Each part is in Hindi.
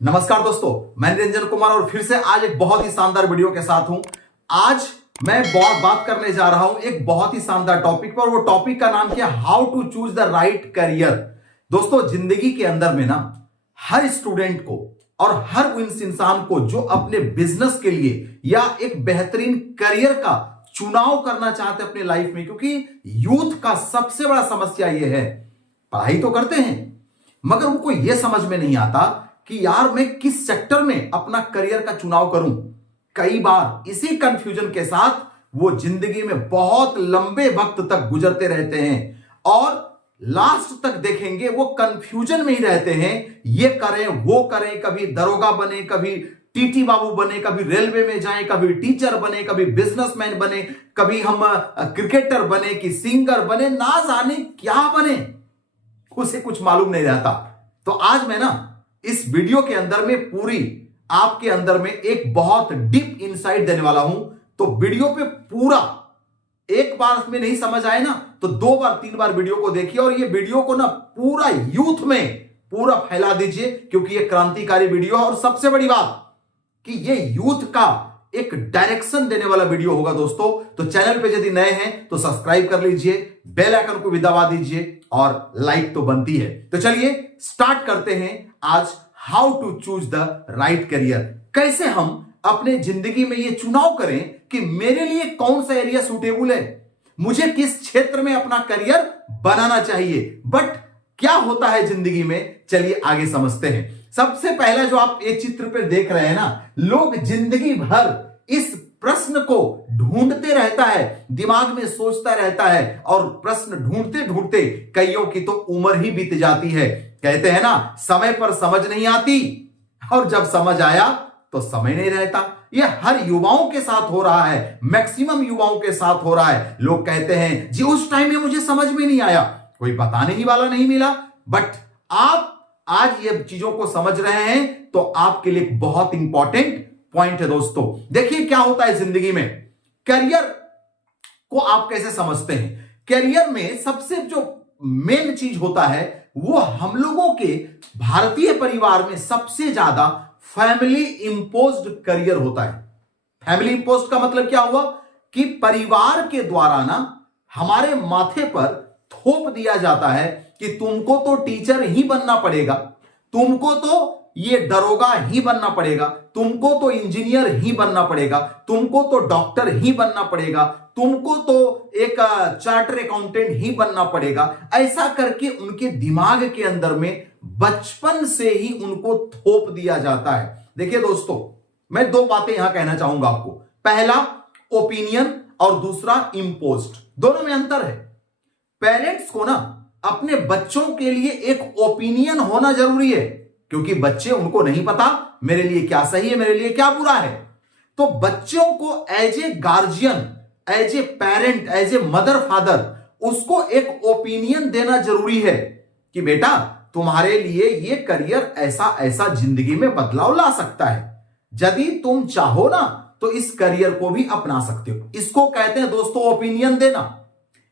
नमस्कार दोस्तों, मैं निरंजन कुमार और फिर से आज एक बहुत ही शानदार वीडियो के साथ हूं। आज मैं बहुत बात करने जा रहा हूं एक बहुत ही शानदार टॉपिक पर। वो टॉपिक का नाम क्या? How to choose the right career. दोस्तों, जिंदगी के अंदर में ना हर स्टूडेंट को और हर उस इंसान को जो अपने बिजनेस के लिए या एक बेहतरीन करियर का चुनाव करना चाहते हैं अपने लाइफ में, क्योंकि यूथ का सबसे बड़ा समस्या यह है, पढ़ाई तो करते हैं मगर उनको यह समझ में नहीं आता कि यार मैं किस सेक्टर में अपना करियर का चुनाव करूं। कई बार इसी कंफ्यूजन के साथ वो जिंदगी में बहुत लंबे वक्त तक गुजरते रहते हैं और लास्ट तक देखेंगे वो कंफ्यूजन में ही रहते हैं। ये करें वो करें, कभी दरोगा बने, कभी टीटी बाबू बने, कभी रेलवे में जाएं, कभी टीचर बने, कभी बिजनेसमैन बने, कभी हम क्रिकेटर बने कि सिंगर बने, ना जाने क्या बने, उसे कुछ मालूम नहीं रहता। तो आज मैं ना इस वीडियो के अंदर में पूरी आपके अंदर में एक बहुत डीप इंसाइट देने वाला हूं। तो वीडियो पे पूरा एक बार में नहीं समझ आए ना तो 2 बार 3 बार वीडियो को देखिए और ये वीडियो को ना पूरा यूथ में पूरा फैला दीजिए, क्योंकि ये क्रांतिकारी वीडियो है। और सबसे बड़ी बात कि ये यूथ का एक डायरेक्शन देने वाला वीडियो होगा दोस्तों। तो चैनल पे यदि नए हैं तो सब्सक्राइब कर लीजिए, बेल आइकन को भी दबा दीजिए और लाइक तो बनती है। तो चलिए स्टार्ट करते हैं आज how to choose the right career. कैसे हम अपने जिंदगी में ये चुनाव करें कि मेरे लिए कौन सा एरिया सूटेबल है, मुझे किस क्षेत्र में अपना करियर बनाना चाहिए। बट क्या होता है जिंदगी में, चलिए आगे समझते हैं। सबसे पहला जो आप एक चित्र पर देख रहे हैं ना, लोग जिंदगी भर इस प्रश्न को ढूंढते रहता है, दिमाग में सोचता रहता है और प्रश्न ढूंढते ढूंढते कईयों की तो उम्र ही बीत जाती है। कहते हैं ना, समय पर समझ नहीं आती और जब समझ आया तो समय नहीं रहता। यह हर युवाओं के साथ हो रहा है, मैक्सिमम युवाओं के साथ हो रहा है। लोग कहते हैं जी उस टाइम में मुझे समझ में नहीं आया, कोई बताने ही वाला नहीं मिला। बट आप आज ये चीजों को समझ रहे हैं तो आपके लिए बहुत इंपॉर्टेंट पॉइंट है दोस्तों। देखिए क्या होता है जिंदगी में, करियर को आप कैसे समझते हैं। करियर में सबसे जो मेन चीज होता है वो हम लोगों के भारतीय परिवार में सबसे ज्यादा फैमिली इंपोज्ड करियर होता है। फैमिली इंपोज्ड का मतलब क्या हुआ कि परिवार के द्वारा ना हमारे माथे पर थोप दिया जाता है कि तुमको तो टीचर ही बनना पड़ेगा, तुमको तो ये दरोगा ही बनना पड़ेगा, तुमको तो इंजीनियर ही बनना पड़ेगा, तुमको तो डॉक्टर ही बनना पड़ेगा, तुमको तो एक चार्टर अकाउंटेंट ही बनना पड़ेगा। ऐसा करके उनके दिमाग के अंदर में बचपन से ही उनको थोप दिया जाता है। देखिए दोस्तों, मैं 2 बातें यहां कहना चाहूंगा आपको। पहला ओपिनियन और दूसरा इंपोज्ड, दोनों में अंतर है। पेरेंट्स को ना अपने बच्चों के लिए एक ओपिनियन होना जरूरी है, क्योंकि बच्चे उनको नहीं पता मेरे लिए क्या सही है, मेरे लिए क्या बुरा है। तो बच्चों को as a guardian, as a parent, as a mother father उसको एक ओपिनियन देना जरूरी है कि बेटा तुम्हारे लिए ये करियर ऐसा ऐसा जिंदगी में बदलाव ला सकता है, यदि तुम चाहो ना तो इस करियर को भी अपना सकते हो। इसको कहते हैं दोस्तों ओपिनियन देना,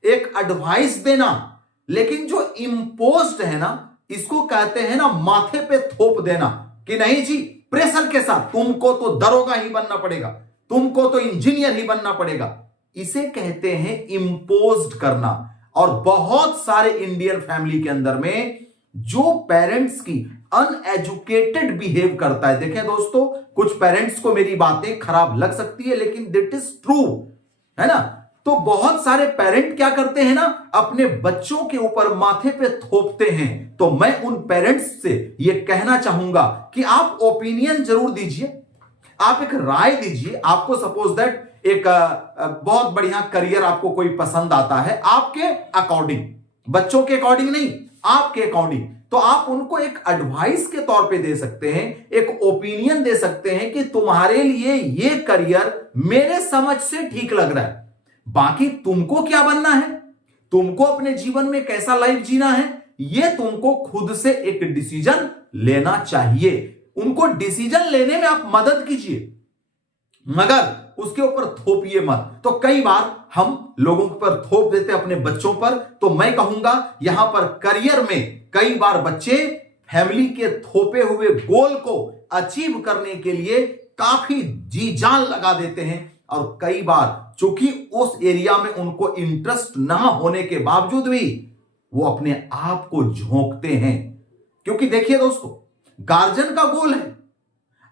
एक एडवाइस देना। लेकिन जो इंपोज्ड है ना, इसको कहते हैं ना माथे पे थोप देना कि नहीं जी, प्रेशर के साथ तुमको तो दरोगा ही बनना पड़ेगा, तुमको तो इंजीनियर ही बनना पड़ेगा। इसे कहते हैं इंपोज्ड करना। और बहुत सारे इंडियन फैमिली के अंदर में जो पेरेंट्स की अनएजुकेटेड बिहेव करता है, देखें दोस्तों, कुछ पेरेंट्स को मेरी बातें खराब लग सकती है लेकिन दिट इज ट्रू, है ना। तो बहुत सारे पेरेंट क्या करते हैं ना, अपने बच्चों के ऊपर माथे पे थोपते हैं। तो मैं उन पेरेंट्स से यह कहना चाहूंगा कि आप ओपिनियन जरूर दीजिए, आप एक राय दीजिए। आपको सपोज दैट एक बहुत बढ़िया करियर आपको कोई पसंद आता है, आपके अकॉर्डिंग, बच्चों के अकॉर्डिंग नहीं, आपके अकॉर्डिंग, तो आप उनको एक एडवाइस के तौर पे दे सकते हैं, एक ओपिनियन दे सकते हैं कि तुम्हारे लिए ये करियर मेरे समझ से ठीक लग रहा है। बाकी तुमको क्या बनना है, तुमको अपने जीवन में कैसा लाइफ जीना है, यह तुमको खुद से एक डिसीजन लेना चाहिए। उनको डिसीजन लेने में आप मदद कीजिए मगर उसके ऊपर थोपिए मत। तो कई बार हम लोगों पर थोप देते अपने बच्चों पर। तो मैं कहूंगा यहां पर करियर में कई बार बच्चे फैमिली के थोपे हुए गोल को अचीव करने के लिए काफी जी जान लगा देते हैं। और कई बार चूंकि उस एरिया में उनको इंटरेस्ट ना होने के बावजूद भी वो अपने आप को झोंकते हैं। क्योंकि देखिए दोस्तों, गार्जियन का गोल है।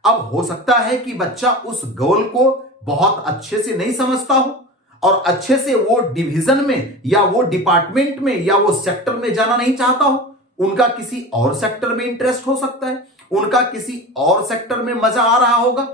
अब हो सकता है कि बच्चा उस गोल को बहुत अच्छे से नहीं समझता हो और अच्छे से वो डिवीजन में या वो डिपार्टमेंट में या वो सेक्टर में जाना नहीं चाहता हो। उनका किसी और सेक्टर में इंटरेस्ट हो सकता है, उनका किसी और सेक्टर में मजा आ रहा होगा।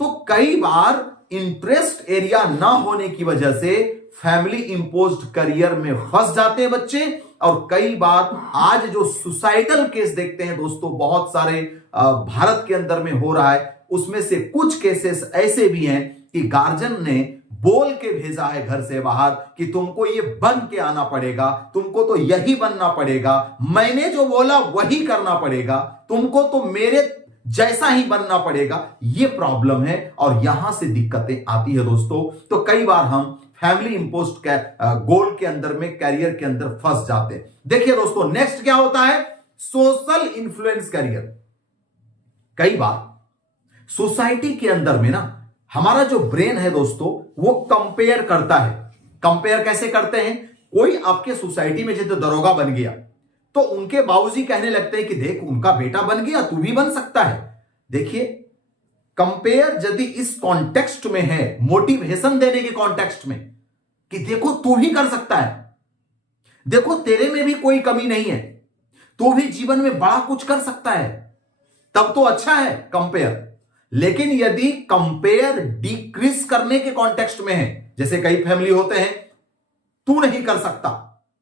तो कई बार इंटरेस्ट एरिया ना होने की वजह से फैमिली इंपोज्ड करियर में फंस जाते हैं बच्चे। और कई बार आज जो सुसाइडल केस देखते हैं दोस्तों, बहुत सारे भारत के अंदर में हो रहा है, उसमें से कुछ केसेस ऐसे भी हैं कि गार्जियन ने बोल के भेजा है घर से बाहर कि तुमको ये बन के आना पड़ेगा, तुमको तो यही बनना पड़ेगा, मैंने जो बोला वही करना पड़ेगा, तुमको तो मेरे जैसा ही बनना पड़ेगा। ये प्रॉब्लम है और यहां से दिक्कतें आती है दोस्तों। तो कई बार हम फैमिली इंपोज्ड गोल के अंदर में, कैरियर के अंदर फंस जाते हैं। देखिए दोस्तों, नेक्स्ट क्या होता है? Social influence career. कई बार सोसाइटी के अंदर में ना हमारा जो ब्रेन है दोस्तों, वो कंपेयर करता है। कंपेयर कैसे करते हैं? कोई आपके सोसाइटी में जैसे दरोगा बन गया तो उनके बाबूजी कहने लगते हैं कि देख उनका बेटा बन गया, तू भी बन सकता है। देखिए, कंपेयर यदि इस कॉन्टेक्स्ट में है, मोटिवेशन देने के कॉन्टेक्स्ट में कि देखो तू भी कर सकता है, देखो तेरे में भी कोई कमी नहीं है, तू भी जीवन में बड़ा कुछ कर सकता है, तब तो अच्छा है कंपेयर। लेकिन यदि कंपेयर डिक्रीज करने के कॉन्टेक्स्ट में है, जैसे कई फैमिली होते हैं, तू नहीं कर सकता,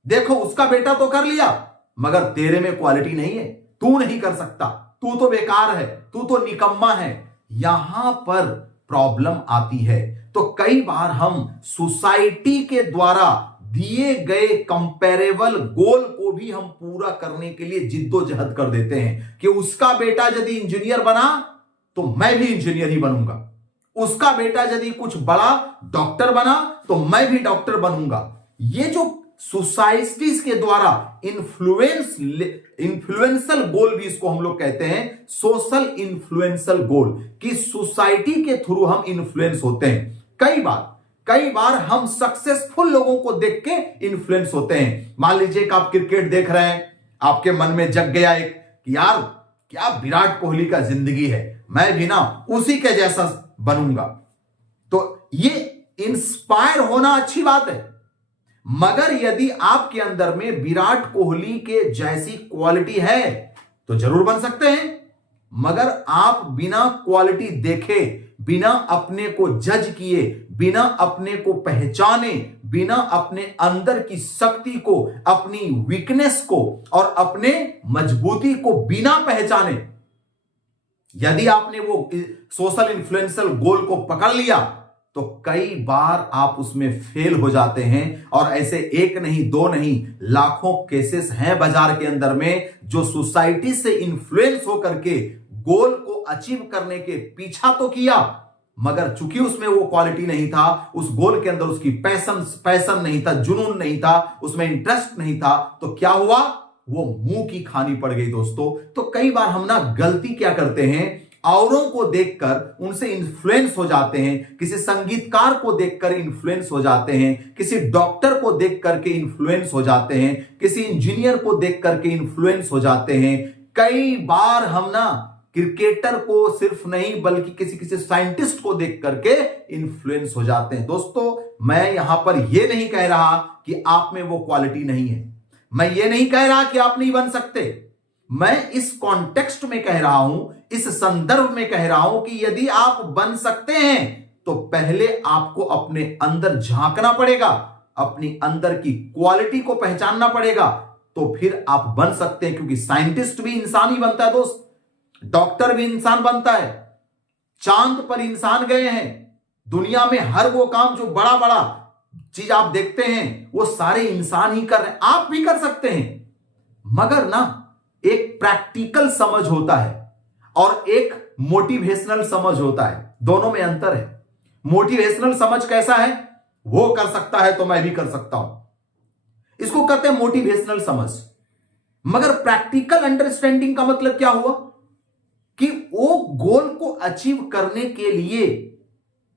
देखो उसका बेटा तो कर लिया मगर तेरे में क्वालिटी नहीं है, तू नहीं कर सकता, तू तो बेकार है, तू तो निकम्मा है। यहां पर प्रॉब्लम आती है। तो कई बार हम सोसाइटी के द्वारा दिए गए कंपेरेबल गोल को भी हम पूरा करने के लिए जिद्दोजहद कर देते हैं कि उसका बेटा यदि इंजीनियर बना तो मैं भी इंजीनियर ही बनूंगा, उसका बेटा यदि कुछ बड़ा डॉक्टर बना तो मैं भी डॉक्टर बनूंगा। ये जो सोसाइटीज के द्वारा इन्फ्लुएंसल गोल भी इसको हम लोग कहते हैं, सोशल इन्फ्लुएंसल गोल, कि सोसाइटी के थ्रू हम इन्फ्लुएंस होते हैं। कई बार हम सक्सेसफुल लोगों को देख के इन्फ्लुएंस होते हैं। मान लीजिए कि आप क्रिकेट देख रहे हैं, आपके मन में जग गया एक कि यार क्या विराट कोहली का जिंदगी है, मैं भी ना उसी के जैसा बनूंगा। तो ये इंस्पायर होना अच्छी बात है, मगर यदि आपके अंदर में विराट कोहली के जैसी क्वालिटी है तो जरूर बन सकते हैं। मगर आप बिना क्वालिटी देखे, बिना अपने को जज किए, बिना अपने को पहचाने, बिना अपने अंदर की शक्ति को, अपनी वीकनेस को और अपने मजबूती को बिना पहचाने यदि आपने वो सोशल इन्फ्लुएंसल गोल को पकड़ लिया तो कई बार आप उसमें फेल हो जाते हैं। और ऐसे एक नहीं, दो नहीं, लाखों केसेस हैं बाजार के अंदर में जो सोसाइटी से इन्फ्लुएंस होकर के गोल को अचीव करने के पीछा तो किया, मगर चूंकि उसमें वो क्वालिटी नहीं था, उस गोल के अंदर उसकी पैशन नहीं था, जुनून नहीं था, उसमें इंटरेस्ट नहीं था, तो क्या हुआ? वो मुंह की खानी पड़ गई दोस्तों। तो कई बार हम ना गलती क्या करते हैं, औरों को देखकर उनसे इन्फ्लुएंस हो जाते हैं, किसी संगीतकार को देखकर इन्फ्लुएंस हो जाते हैं, किसी डॉक्टर को देख करके इन्फ्लुएंस हो जाते हैं, किसी इंजीनियर को देख करके इन्फ्लुएंस हो जाते हैं। कई बार हम ना क्रिकेटर को सिर्फ नहीं बल्कि किसी साइंटिस्ट को देख करके इन्फ्लुएंस हो जाते हैं। दोस्तों, मैं यहां पर यह नहीं कह रहा कि आप में वो क्वालिटी नहीं है, मैं ये नहीं कह रहा कि आप नहीं बन सकते, मैं इस कॉन्टेक्स्ट में कह रहा हूं, इस संदर्भ में कह रहा हूं कि यदि आप बन सकते हैं तो पहले आपको अपने अंदर झांकना पड़ेगा, अपनी अंदर की क्वालिटी को पहचानना पड़ेगा, तो फिर आप बन सकते हैं। क्योंकि साइंटिस्ट भी इंसान ही बनता है दोस्त, डॉक्टर भी इंसान बनता है, चांद पर इंसान गए हैं, दुनिया में हर वो काम जो बड़ा बड़ा चीज आप देखते हैं वो सारे इंसान ही कर रहे हैं, आप भी कर सकते हैं। मगर ना एक प्रैक्टिकल समझ होता है और एक मोटिवेशनल समझ होता है, दोनों में अंतर है। मोटिवेशनल समझ कैसा है? वो कर सकता है तो मैं भी कर सकता हूं, इसको कहते हैं मोटिवेशनल समझ। मगर प्रैक्टिकल अंडरस्टैंडिंग का मतलब क्या हुआ कि वो गोल को अचीव करने के लिए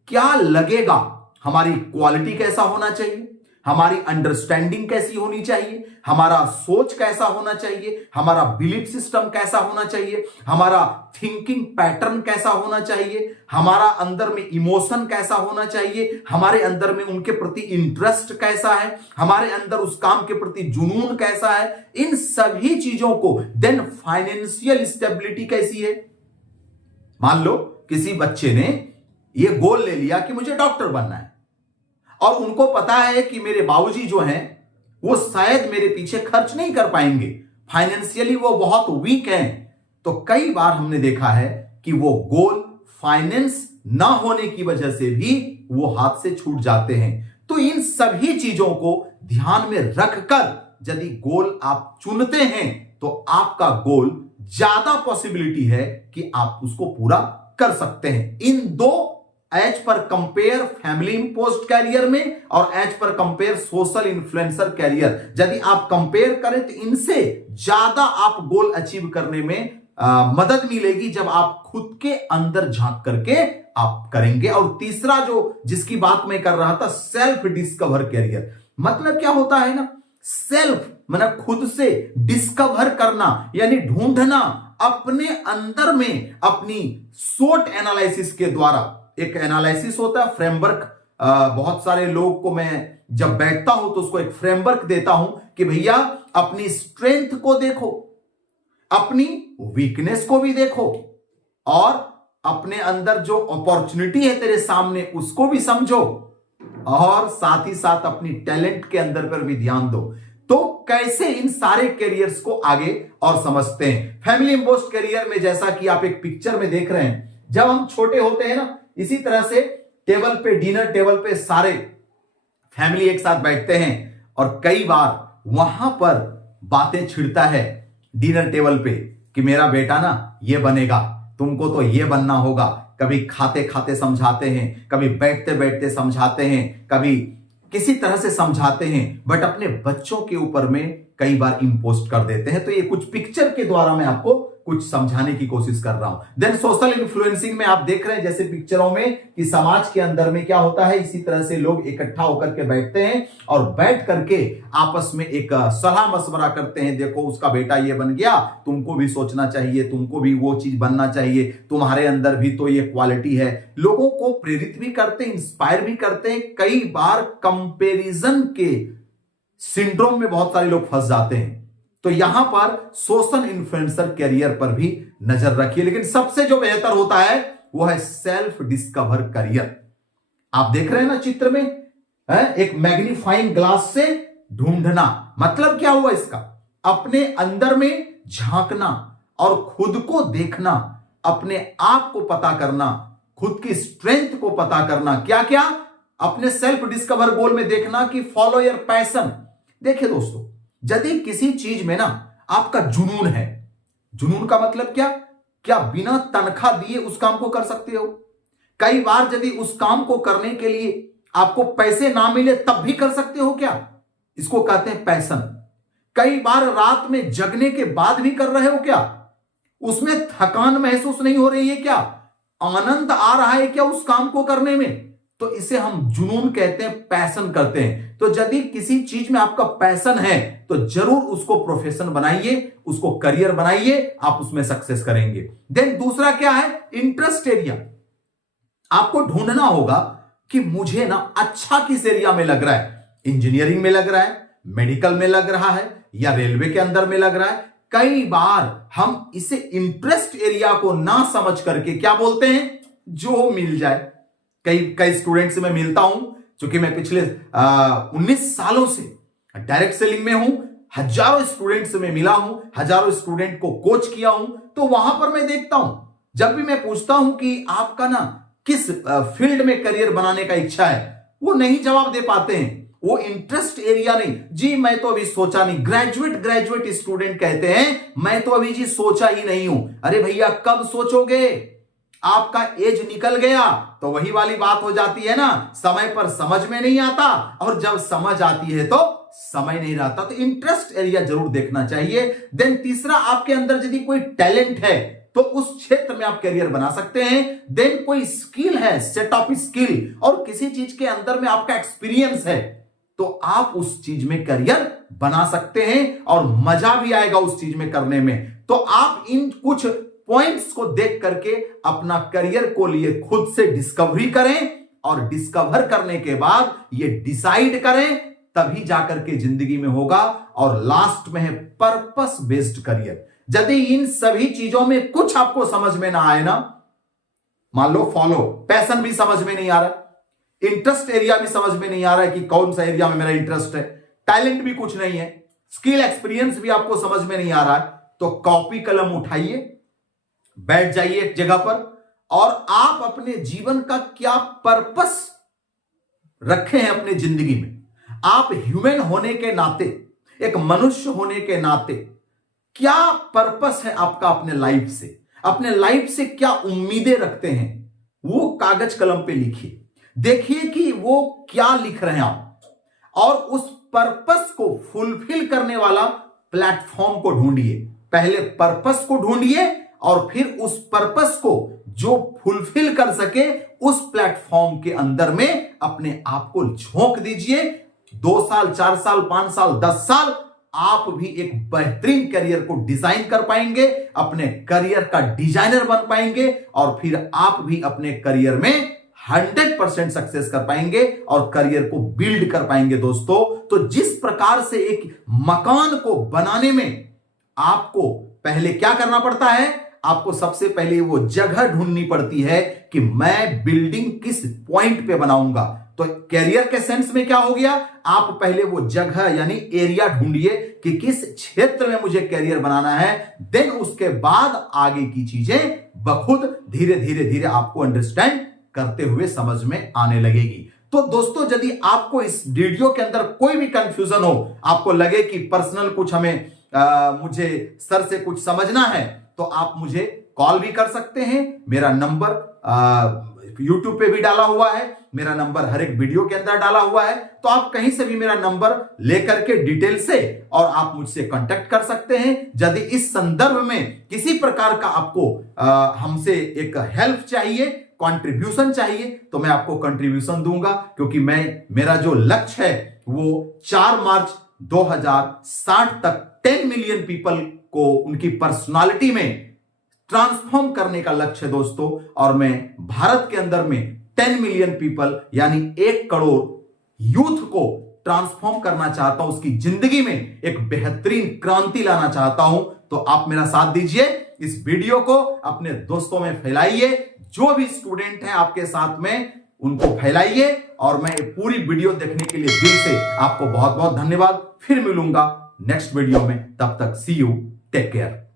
क्या लगेगा, हमारी क्वालिटी कैसा होना चाहिए, हमारी अंडरस्टैंडिंग कैसी होनी चाहिए, हमारा सोच कैसा होना चाहिए, हमारा बिलीफ सिस्टम कैसा होना चाहिए, हमारा थिंकिंग पैटर्न कैसा होना चाहिए, हमारा अंदर में इमोशन कैसा होना चाहिए, हमारे अंदर में उनके प्रति इंटरेस्ट कैसा है, हमारे अंदर उस काम के प्रति जुनून कैसा है, इन सभी चीजों को। देन फाइनेंशियल स्टेबिलिटी कैसी है। मान लो किसी बच्चे ने ये गोल ले लिया कि मुझे डॉक्टर बनना है, और उनको पता है कि मेरे बाबूजी जो हैं वो शायद मेरे पीछे खर्च नहीं कर पाएंगे, फाइनेंशियली वो बहुत वीक हैं, तो कई बार हमने देखा है कि वो गोल फाइनेंस ना होने की वजह से भी वो हाथ से छूट जाते हैं। तो इन सभी चीजों को ध्यान में रखकर यदि गोल आप चुनते हैं तो आपका गोल ज्यादा पॉसिबिलिटी है कि आप उसको पूरा कर सकते हैं। इन दो as per compare family imposed career में और as per compare social influencer career, यदि आप कंपेयर करें तो इनसे ज्यादा आप गोल अचीव करने में मदद मिलेगी जब आप खुद के अंदर झांक करके आप करेंगे। और तीसरा जो जिसकी बात मैं कर रहा था, सेल्फ डिस्कवर कैरियर, मतलब क्या होता है ना, सेल्फ मतलब खुद से डिस्कवर करना, यानी ढूंढना अपने अंदर में अपनी सोट एनालिसिस के द्वारा। एक एनालिसिस होता है, फ्रेमवर्क, बहुत सारे लोग को मैं जब बैठता हूं तो उसको एक फ्रेमवर्क देता हूं कि भैया अपनी स्ट्रेंथ को देखो, अपनी वीकनेस को भी देखो, और अपने अंदर जो अपॉर्चुनिटी है तेरे सामने उसको भी समझो, और साथ ही साथ अपनी टैलेंट के अंदर पर भी ध्यान दो। तो कैसे इन सारे कैरियर्स को आगे और समझते हैं। फैमिली इंपोज्ड कैरियर में जैसा कि आप एक पिक्चर में देख रहे हैं, जब हम छोटे होते हैं ना, इसी तरह से टेबल पे, डिनर टेबल पे सारे फैमिली एक साथ बैठते हैं, और कई बार वहां पर बातें छिड़ता है डिनर टेबल पे कि मेरा बेटा ना ये बनेगा, तुमको तो ये बनना होगा। कभी खाते खाते समझाते हैं, कभी बैठते बैठते समझाते हैं, कभी किसी तरह से समझाते हैं, बट अपने बच्चों के ऊपर में कई बार इंपोस्ट कर देते हैं। तो ये कुछ पिक्चर के द्वारा मैं आपको कुछ समझाने की कोशिश कर रहा हूं। देन सोशल इन्फ्लुएंसिंग में आप देख रहे हैं जैसे पिक्चरों में कि समाज के अंदर में क्या होता है, इसी तरह से लोग इकट्ठा होकर के बैठते हैं और बैठ करके आपस में एक सलाह मशवरा करते हैं, देखो उसका बेटा ये बन गया, तुमको भी सोचना चाहिए, तुमको भी वो चीज बनना चाहिए, तुम्हारे अंदर भी तो ये क्वालिटी है। लोगों को प्रेरित भी करते हैं, इंस्पायर भी करते हैं। कई बार कंपेरिजन के सिंड्रोम में बहुत सारे लोग फंस जाते हैं। तो यहां पर सोशल इन्फ्लुएंसर कैरियर पर भी नजर रखिए, लेकिन सबसे जो बेहतर होता है वो है सेल्फ डिस्कवर कैरियर। आप देख रहे हैं ना चित्र में, एक मैग्नीफाइंग ग्लास से ढूंढना, मतलब क्या हुआ इसका, अपने अंदर में झांकना और खुद को देखना, अपने आप को पता करना, खुद की स्ट्रेंथ को पता करना। क्या क्या अपने सेल्फ डिस्कवर गोल में देखना कि फॉलो योर पैशन। देखिए दोस्तों, यदि किसी चीज में ना आपका जुनून है, जुनून का मतलब क्या, क्या बिना तनख्वाह दिए उस काम को कर सकते हो। कई बार यदि उस काम को करने के लिए आपको पैसे ना मिले तब भी कर सकते हो, क्या, इसको कहते हैं पैशन। कई बार रात में जगने के बाद भी कर रहे हो, क्या उसमें थकान महसूस नहीं हो रही है, क्या आनंद आ रहा है क्या उस काम को करने में, तो इसे हम जुनून कहते हैं, पैशन करते हैं। तो यदि किसी चीज में आपका पैशन है तो जरूर उसको प्रोफेशन बनाइए, उसको करियर बनाइए, आप उसमें सक्सेस करेंगे। देन दूसरा क्या है, इंटरेस्ट एरिया। आपको ढूंढना होगा कि मुझे ना अच्छा किस एरिया में लग रहा है, इंजीनियरिंग में लग रहा है, मेडिकल में लग रहा है, या रेलवे के अंदर में लग रहा है। कई बार हम इसे इंटरेस्ट एरिया को ना समझ करके क्या बोलते हैं, जो मिल जाए। कई स्टूडेंट से मैं मिलता हूं, क्योंकि मैं पिछले 19 सालों से डायरेक्ट सेलिंग में हूं, हजारों स्टूडेंट से मैं मिला हूं, हजारों स्टूडेंट को कोच किया हूं। तो वहां पर मैं देखता हूं, जब भी मैं पूछता हूं कि आपका ना किस फील्ड में करियर बनाने का इच्छा है, वो नहीं जवाब दे पाते हैं। वो इंटरेस्ट एरिया नहीं, जी मैं तो अभी सोचा नहीं। ग्रेजुएट स्टूडेंट कहते हैं मैं तो अभी जी सोचा ही नहीं हूं। अरे भैया कब सोचोगे, आपका एज निकल गया तो वही वाली बात हो जाती है ना, समय पर समझ में नहीं आता, और जब समझ आती है तो समय नहीं रहता। तो इंटरेस्ट एरिया जरूर देखना चाहिए। देन तीसरा, आपके अंदर यदि कोई टैलेंट है तो उस क्षेत्र में आप करियर बना सकते हैं। देन कोई स्किल है, सेट ऑफ स्किल, और किसी चीज के अंदर में आपका एक्सपीरियंस है तो आप उस चीज में करियर बना सकते हैं और मजा भी आएगा उस चीज में करने में। तो आप इन कुछ पॉइंट्स को देख करके अपना करियर को लिए खुद से डिस्कवरी करें, और डिस्कवर करने के बाद ये डिसाइड करें, तभी जाकर के जिंदगी में होगा। और लास्ट में है पर्पस बेस्ड करियर। यदि इन सभी चीजों में कुछ आपको समझ में ना आए ना, मान लो फॉलो, पैशन भी समझ में नहीं आ रहा, इंटरेस्ट एरिया भी समझ में नहीं आ रहा है कि कौन सा एरिया में मेरा इंटरेस्ट है, टैलेंट भी कुछ नहीं है, स्किल एक्सपीरियंस भी आपको समझ में नहीं आ रहा है, तो कॉपी कलम उठाइए, बैठ जाइए एक जगह पर, और आप अपने जीवन का क्या पर्पस रखे हैं अपने जिंदगी में। आप ह्यूमन होने के नाते, एक मनुष्य होने के नाते क्या पर्पस है आपका अपने लाइफ से, अपने लाइफ से क्या उम्मीदें रखते हैं, वो कागज कलम पे लिखिए। देखिए कि वो क्या लिख रहे हैं आप, और उस पर्पस को फुलफिल करने वाला प्लेटफॉर्म को ढूंढिए। पहले पर्पस को ढूंढिए और फिर उस पर्पस को जो फुलफिल कर सके उस प्लेटफॉर्म के अंदर में अपने आप को झोंक दीजिए। 2 साल, 4 साल, 5 साल, 10 साल आप भी एक बेहतरीन करियर को डिजाइन कर पाएंगे, अपने करियर का डिजाइनर बन पाएंगे, और फिर आप भी अपने करियर में 100% सक्सेस कर पाएंगे और करियर को बिल्ड कर पाएंगे। दोस्तों, तो जिस प्रकार से एक मकान को बनाने में आपको पहले क्या करना पड़ता है, आपको सबसे पहले वो जगह ढूंढनी पड़ती है कि मैं बिल्डिंग किस पॉइंट पे बनाऊंगा। तो कैरियर के सेंस में क्या हो गया, आप पहले वो जगह यानी एरिया ढूंढिए कि किस क्षेत्र में मुझे कैरियर बनाना है। देन उसके बाद आगे की चीजें बखुद धीरे धीरे धीरे आपको अंडरस्टैंड करते हुए समझ में आने लगेगी। तो दोस्तों, यदि आपको इस वीडियो के अंदर कोई भी कंफ्यूजन हो, आपको लगे कि पर्सनल कुछ हमें मुझे सर से कुछ समझना है, तो आप मुझे कॉल भी कर सकते हैं। मेरा नंबर YouTube पे भी डाला हुआ है, मेरा नंबर हर एक वीडियो के अंदर डाला हुआ है, तो आप कहीं से भी मेरा नंबर लेकर के डिटेल से और आप मुझसे कांटेक्ट कर सकते हैं। यदि इस संदर्भ में किसी प्रकार का आपको हमसे एक हेल्प चाहिए, कंट्रीब्यूशन चाहिए, तो मैं आपको कंट्रीब्यूशन दूंगा, क्योंकि मेरा जो लक्ष्य है वो 4 मार्च 2060 तक 10 मिलियन पीपल को उनकी पर्सनालिटी में ट्रांसफॉर्म करने का लक्ष्य है दोस्तों। और मैं भारत के अंदर में 10 मिलियन पीपल यानी 1 करोड़ यूथ को ट्रांसफॉर्म करना चाहता हूं, उसकी जिंदगी में एक बेहतरीन क्रांति लाना चाहता हूं। तो आप मेरा साथ दीजिए, इस वीडियो को अपने दोस्तों में फैलाइए, जो भी स्टूडेंट हैं आपके साथ में उनको फैलाइए। और मैं पूरी वीडियो देखने के लिए दिल से आपको बहुत बहुत धन्यवाद। फिर मिलूंगा नेक्स्ट वीडियो में, तब तक सी यू, टेक केयर।